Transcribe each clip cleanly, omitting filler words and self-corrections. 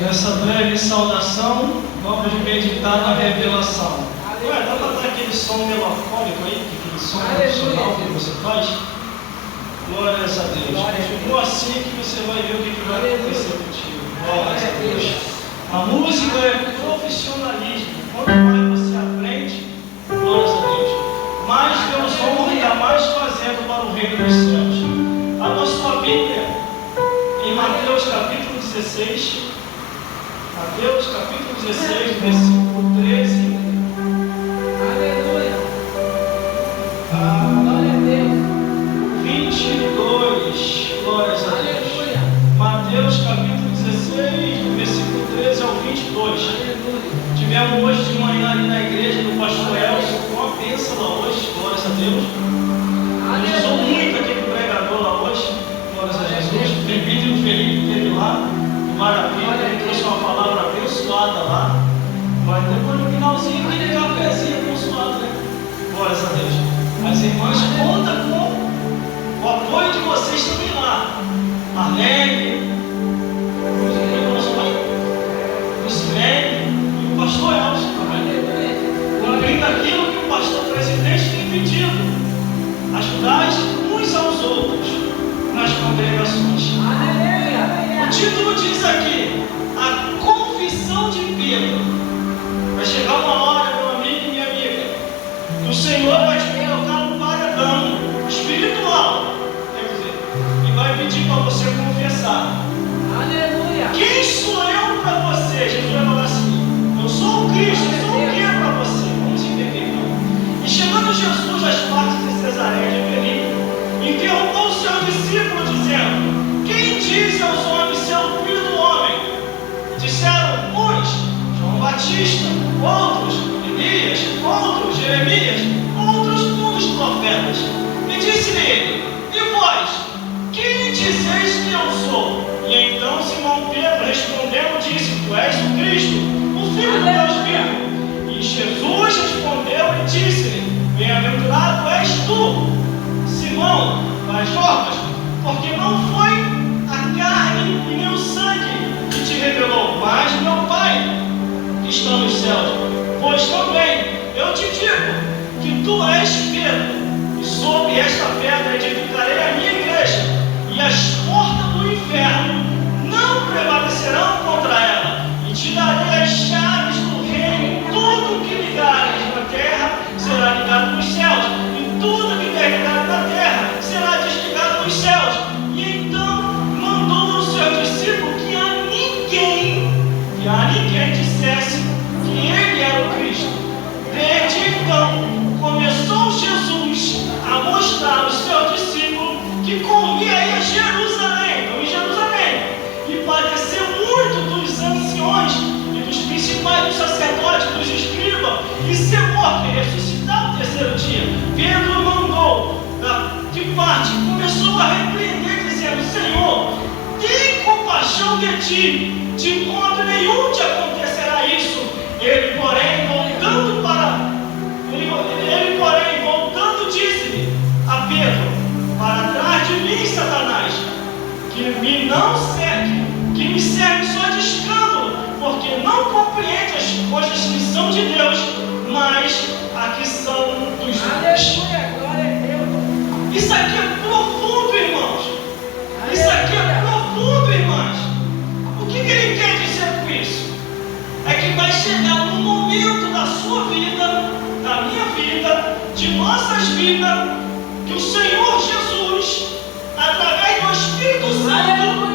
Nessa breve saudação, vamos meditar na revelação. Ué, dá para dar aquele som melancólico aí, aquele som tradicional que você faz? Glórias a Deus. Continua assim que você vai ver o que vai acontecer contigo. Glórias a Deus. A música é profissionalismo. Quanto mais você aprende, glórias a Deus, mais Deus honra e ainda mais fazendo para o reino dos céus. Abra sua Bíblia em Mateus capítulo 16. Mateus capítulo 16, versículo 13. Aleluia. Glória a Deus. 22. Glórias a Deus. Aleluia. Mateus capítulo 16, do versículo 13 ao 22. Aleluia. Tivemos hoje de manhã ali na igreja do pastor Elcio, uma bênção lá hoje, glórias a Deus. Nos usou muito aquele pregador lá hoje, glórias a Jesus. O Felipe e o Felipe esteve lá, que maravilha, ele trouxe uma palavra abençoada lá. Mas depois no finalzinho aquele cafezinho abençoado, né? Glórias a Deus. As irmãs contam com o apoio de vocês também lá. Marlene, Lucilene e o pastor Elcio também. Cumprindo aquilo que o pastor presidente tem pedido. Ajudar uns aos outros nas congregações. O título diz aqui: a confissão de Pedro. Vai chegar uma hora, meu amigo e minha amiga, que o Senhor vai te colocar um paredão espiritual, quer dizer, e vai pedir para você confessar. Aleluia. Quem sou eu para você? Jesus vai falar assim: eu sou o Cristo, eu sou o que para você? Vamos entender então. E chegando Jesus às partes de Cesareia de Filipe, interrogou o seu discípulo dizendo: quem diz aos homens ser o filho do homem? Disseram uns: João Batista, outros Elias, outros Jeremias, outros um dos profetas. E disse-lhe ele: e vós, quem dizeis que eu sou? E então Simão Pedro respondendo disse: tu és o Cristo, o Filho do Deus vivo. E Jesus respondeu e disse-lhe: bem-aventurado és tu, Simão, Barjonas, porque não foi a carne e nem o sangue que te revelou, mas meu Pai que está nos céus. Pois também eu te digo que tu és Pedro, e sobre esta pedra edificarei a minha igreja, e as portas do inferno não prevalecerão contra ela, e te darei as chaves do reino. Tudo que ligares na terra será ligado nos céus, e tudo que desligares na terra será desligado nos céus. E então mandou ao seu discípulo que a ninguém dissesse que ele era o Cristo. Desde então começou Jesus a mostrar ao seu discípulo que convinha ir a Jerusalém, não em Jerusalém, e padecer muito dos anciões e dos principais dos sacerdotes, dos escribas, e ser morto e ressuscitar no terceiro dia. Pedro mandou de parte, começou a repreender, dizendo: Senhor, tem compaixão de ti, de modo nenhum te acontecerá isso. Ele, porém, voltando, disse-lhe a Pedro: para trás de mim, Satanás, que me serve só de escândalo, porque não compreende as coisas que são de Deus, mas a que são dos homens. Glória a Deus. Isso aqui é profundo, irmãos. Isso aqui é profundo, irmãs. O que ele quer dizer com isso? É que vai chegar um momento da sua vida, da minha vida, de nossas vidas, que o Senhor Jesus, através do Espírito Santo,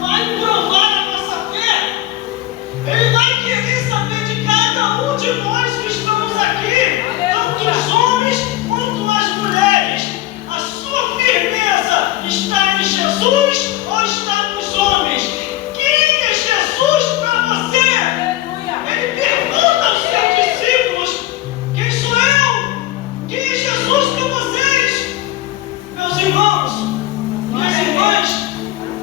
vai provar a nossa fé. Ele vai querer saber de cada um de nós que estamos aqui, tanto os homens quanto as mulheres. A sua firmeza está em Jesus ou está nos homens? Quem é Jesus para você? Ele pergunta aos seus discípulos: quem sou eu? Quem é Jesus para vocês? Meus irmãos, minhas irmãs,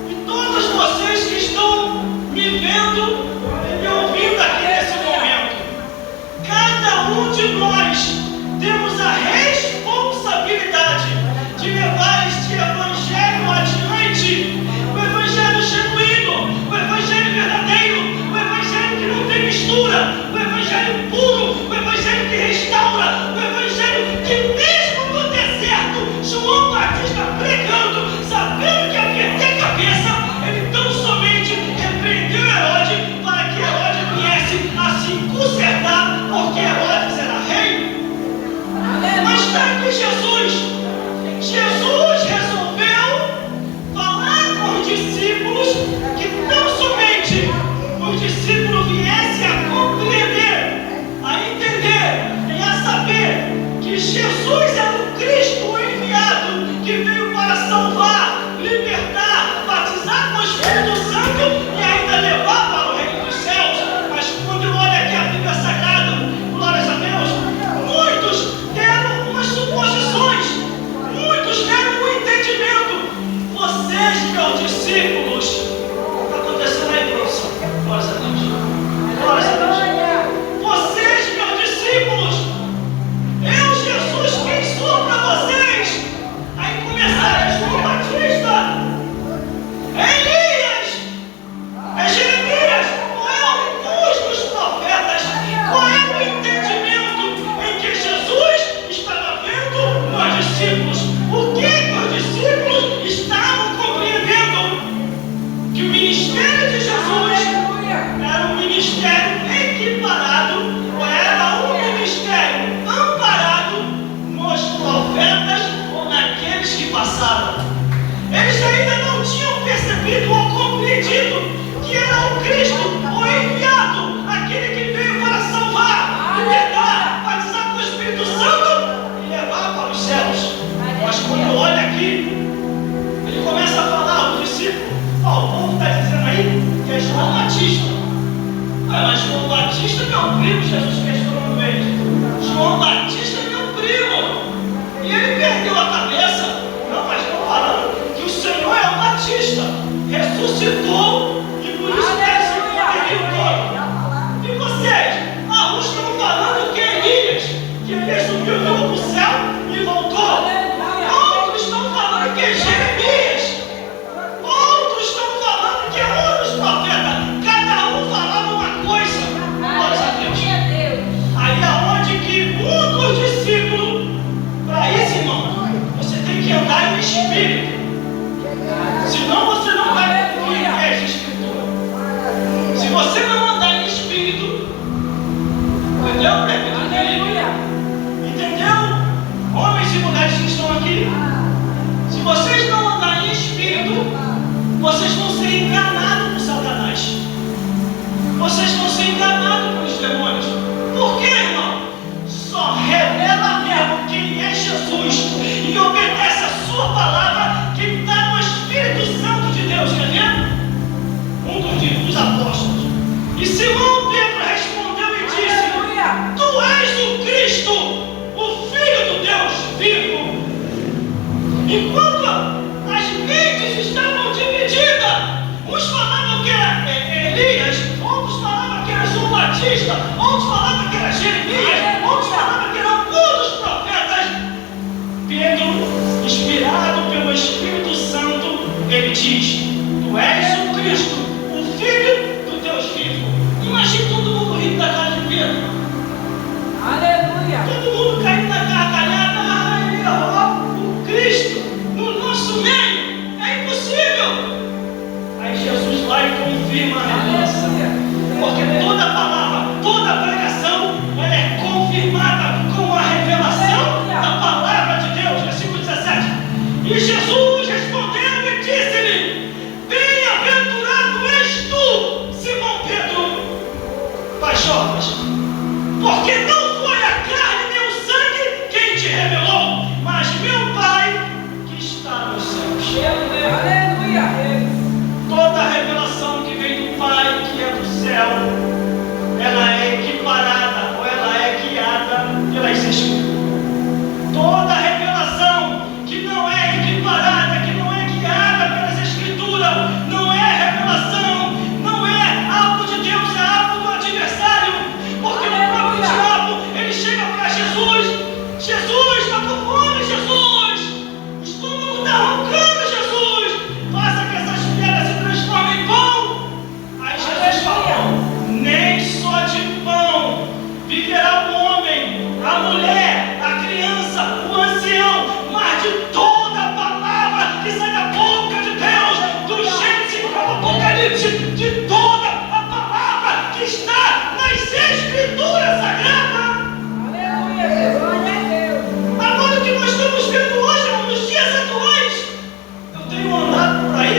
e todos vocês que estão João Batista. Mas João Batista é meu primo, Jesus questionou no meio. João Batista é meu primo. E ele perdeu a cabeça. Não, mas estão falando que o Senhor é o Batista. Ressuscitou e por isso ele se converteu. E vocês? Uns estão falando que Elias subiu para o céu e voltou. Outros estão falando que é Jeremias. Outros estão falando que é um dos profetas. Cada um falava uma coisa. Glória a Deus. Aí aonde que um dos discípulos, para isso, irmão, você tem que andar em espírito. Senão você não vai cumprir essa escritura. Se você não andar em espírito, entendeu? Entendeu? Homens e mulheres que estão aqui, se vocês não andarem em espírito, vocês vão ser enganados por Satanás. Vocês vão ser enganados pelos demônios. Por quê, irmão? Só revela mesmo quem é Jesus e obedece a sua palavra, quem está no Espírito Santo de Deus. Quer ver? Um dos apóstolos. E Simão Pedro respondeu e disse: Tu és o Cristo, o Filho do Deus vivo. Enquanto as mentes estavam divididas, uns falavam que era Elias, outros falavam que era João Batista, outros falavam que era Jeremias, outros falavam que era um dos profetas. Pedro, inspirado pelo Espírito Santo, ele diz: Tu és o Cristo, o Filho do Deus vivo. Imagina todo mundo rindo da cara de Pedro. Aleluia. Todo mundo caindo na gargalhada. Ele errou o Cristo no nosso meio. É impossível. Aí Jesus vai e confirma a revelação. Porque toda palavra, toda pregação, ela é confirmada com a revelação da palavra de Deus. Versículo 17. E Jesus respondeu e disse-lhe: Bem-aventurado és tu, Simão Pedro, Paixotas, porque não foi a carne nem o sangue quem te revelou, mas meu Pai que está nos céus. Aleluia. Toda revelação que vem do Pai, que é do céu, ela é equiparada ou ela é guiada pelas Escrituras. Toda revelação que não é equiparada, que não é guiada pelas Escrituras, não é revelação, não é algo de Deus, é algo do adversário. Porque o próprio diabo, ele chega para Jesus: Jesus, está com fome, Jesus, o estômago está roncando, Jesus, faça que essas pedras se transformem em pão. Aí Jesus falou: nem só de pão viverá o homem, a mulher, a criança, o ancião, mas de toda a palavra que sai da boca de Deus, do Gênesis ao Apocalipse, de toda a palavra que está nas Escrituras Sagradas. Agora o que nós estamos vendo hoje, nos dias atuais, eu tenho andado por aí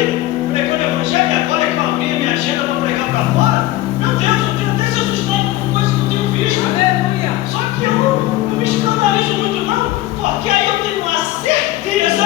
pregando o Evangelho, e agora que eu abri a minha agenda para pregar para fora, meu Deus, eu tenho até se assustado com coisas que eu tenho visto. Só que eu não me escandalizo muito não, porque aí eu tenho a certeza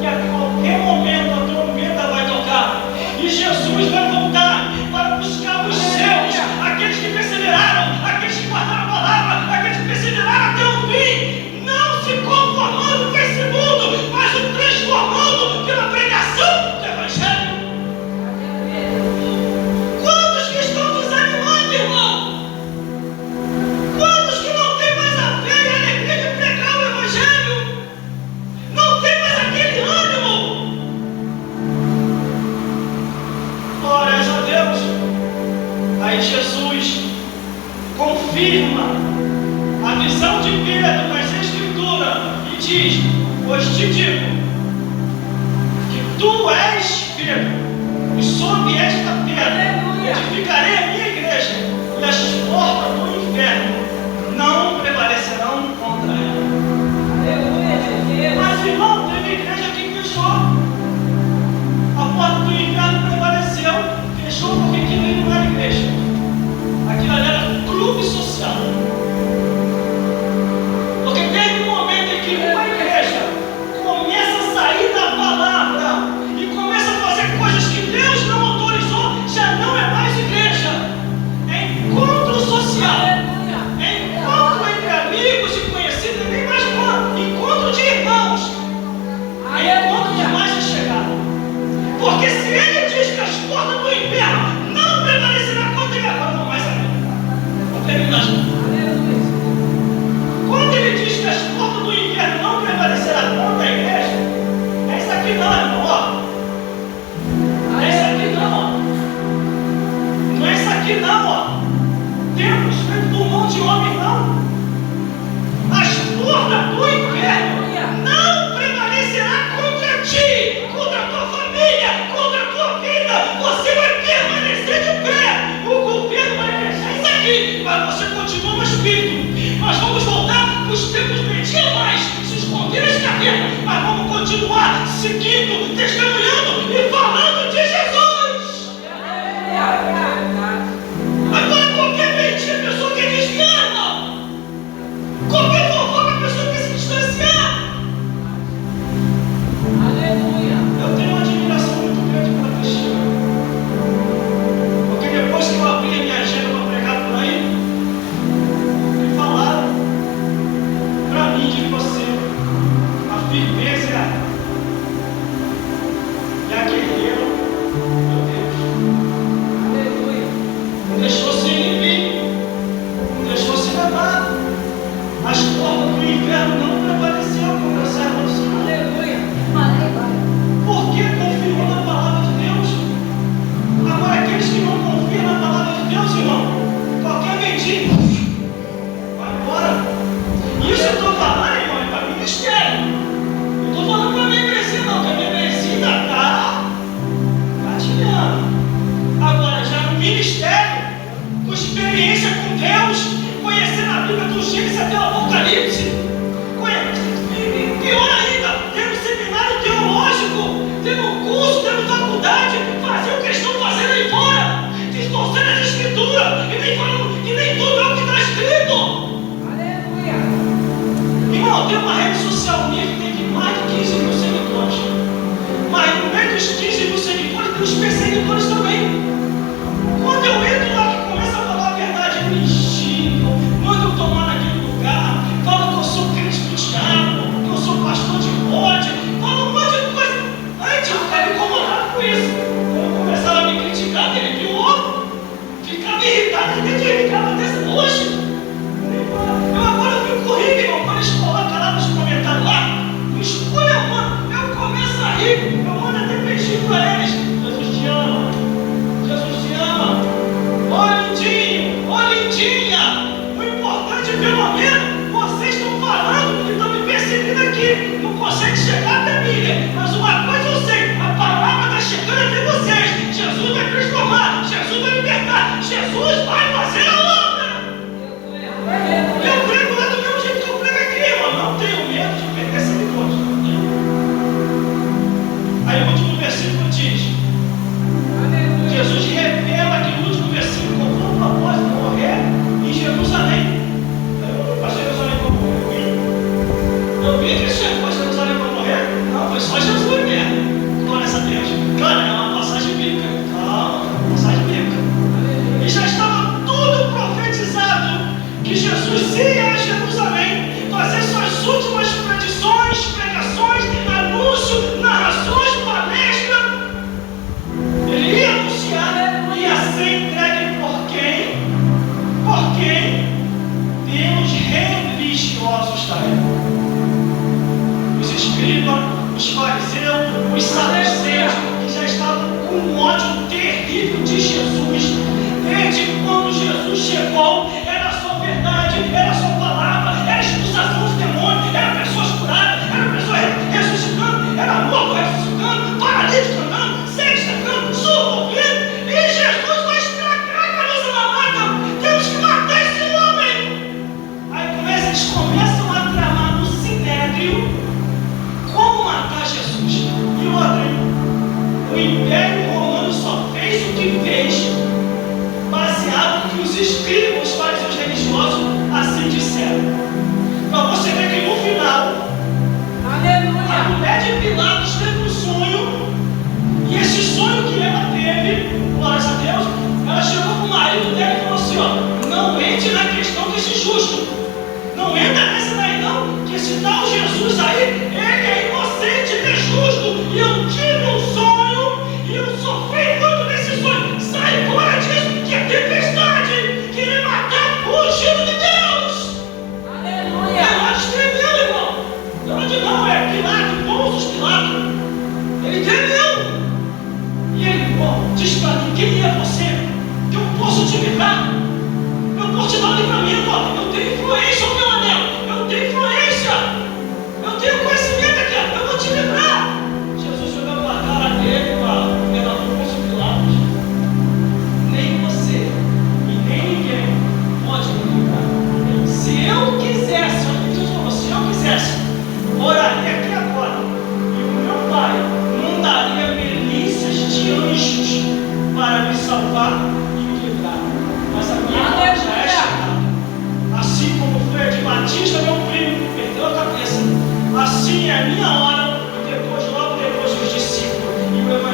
que a qualquer momento a trombeta vai tocar e Jesus vai voltar para buscar os seus, aqueles que perseveraram, aqueles que guardaram a palavra, aqueles que perseveraram até o fim, não se conformando com esse mundo, mas o transformando pela pregação do Evangelho. Quantos que estão desanimados, irmão? Quantos que não têm mais a fé e a alegria de pregar o Evangelho? Não tem mais aquele ânimo. Glórias a Deus. Aí Jesus confirma a visão de Pedro nas Escrituras e diz: Pois te digo que tu és Pedro, e sobre esta pedra edificarei a minha igreja, e as portas do inferno não prevalecerão contra ela. Mas, irmão, teve igreja que fechou. A porta do inferno prevaleceu, fechou porque aquilo não era igreja. Aquilo ali era clube social. Porque teve um momento em que uma igreja começa a sair da palavra e começa a fazer coisas que Deus não autorizou, já não é mais agora você continua no Espírito. Nós vamos voltar para os tempos medievais, se esconder as cavernas, mas vamos continuar seguindo, testemunhando e falando de Jesus. Agora qualquer mentira, a pessoa quer desviar, irmão. Qualquer fofoca, a pessoa quer se distanciar. Aleluia. Eu tenho uma admiração muito grande pela Cristina. Porque depois que eu abri a minha agenda para pregar por aí, me falaram para mim de você a firmeza e a guerreira, meu Deus. Aleluia. Não deixou se inibir, não deixou se levar. As portas do inferno não prevaleceu contra a serva do Senhor. Aleluia. Porque confiou na palavra de Deus. Agora, aqueles que não confiam na palavra de Deus, irmão, qualquer mentira vai embora. Isso eu estou falando, irmão, é para ministério. Não estou falando para a minha igreja, não, que a minha igreja está gatilhando. Agora, já no ministério, com experiência com Deus, conhecendo a Bíblia do Gênesis até o Apocalipse, pior ainda, tendo seminário teológico, tendo curso, tendo faculdade, fazer o que eles estão fazendo aí fora, distorcendo as escrituras, e nem falando que nem tudo é o que está escrito. Aleluia. Irmão, tem uma rede social minha que tem mais de 15 mil seguidores, mas no meio dos 15 mil seguidores tem os perseguidores também. Quando eu entro lá que começa a falar a verdade, me xingam, manda eu tomar naquele lugar, fala que eu sou crente do diabo, que eu sou pastor de bode, fala um monte de coisa. Antes eu ficava incomodado com isso. Quando começava a me criticar, ele pior, ficava irritado, ele ficava até hoje. Eu agora fico correndo, irmão, quando eles colocam lá nos comentários lá, escolha, mano, eu começo a rir, eu mando até beijinho pra eles. Jesus te ama. Jesus te ama. Ô lindinho, ô lindinha. O importante é pelo menos vocês estão falando e estão me perseguindo aqui. Não consegue chegar até mim. Mas uma coisa eu sei, a palavra está chegando até vocês. Jesus vai transformar, Jesus vai libertar, Jesus vai fazer a obra. Eu prego lá do mesmo jeito que eu prego aqui, irmão. Não tenho medo de perder seguidores. Não tenho. Aí o último versículo diz: Jesus revela que no último versículo comprou o propósito de morrer em Jerusalém. Eu não fui para Jerusalém para morrer. Eu vi que ele foi para Jerusalém para morrer. Não, foi só Jesus mesmo. Glória a Deus. Claro, é uma passagem bíblica. Calma, uma passagem bíblica. E já estava tudo profetizado que Jesus ia a Jerusalém fazer suas últimas predições, pregações, anúncio, narrações, palestras. Ele ia anunciar, ia ser entregue por quem? Por quem? Pelos religiosos da época. Os escribas, os fariseus, os saduceus, que já estavam com um ódio terrível de Jesus. Desde quando Jesus chegou, era só verdade, era só palavra, era expulsação de demônios, era pessoas curadas, era pessoas ressuscitando, era morto ressuscitando, paralítico andando, cego andando, surdo ouvindo. E Jesus vai estragar a cabeça da mata. Temos que matar esse homem. Aí eles começam a tramar no sinédrio como matar Jesus. E outra, o Império Romano só fez o que fez baseado no que os escribas, os fariseus religiosos assim disseram. Para você ver que no final, a mulher de Pilatos teve um sonho, e esse sonho que ela teve, glórias a Deus, ela chegou para o marido dela e falou assim: ó, não entre na questão desse justo, não entra nessa daí não, que esse tal Jesus aí, ele é inocente, ele é justo, e eu tive um sonho, e eu sofri muito nesse sonho, sai fora disso, que é tempestade, que ele matar o ungido de Deus. Aleluia. Pilatos tremeu, irmão. Não é Pilatos, Pôncio Pilatos. Ele tremeu. E ele, diz para mim: quem é você? Que eu posso te livrar? Eu posso te dar um livramento. Eu tenho influência, meu anel. Eu tenho influência. Eu tenho conhecimento aqui. Eu vou te livrar. Jesus olhou para a cara dele, para o governador Pôncio Pilatos. Nem você e nem ninguém pode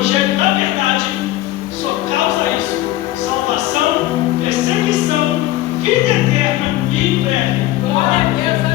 Evangelho da verdade só causa isso: salvação, perseguição, vida eterna e em breve. Glória a Deus.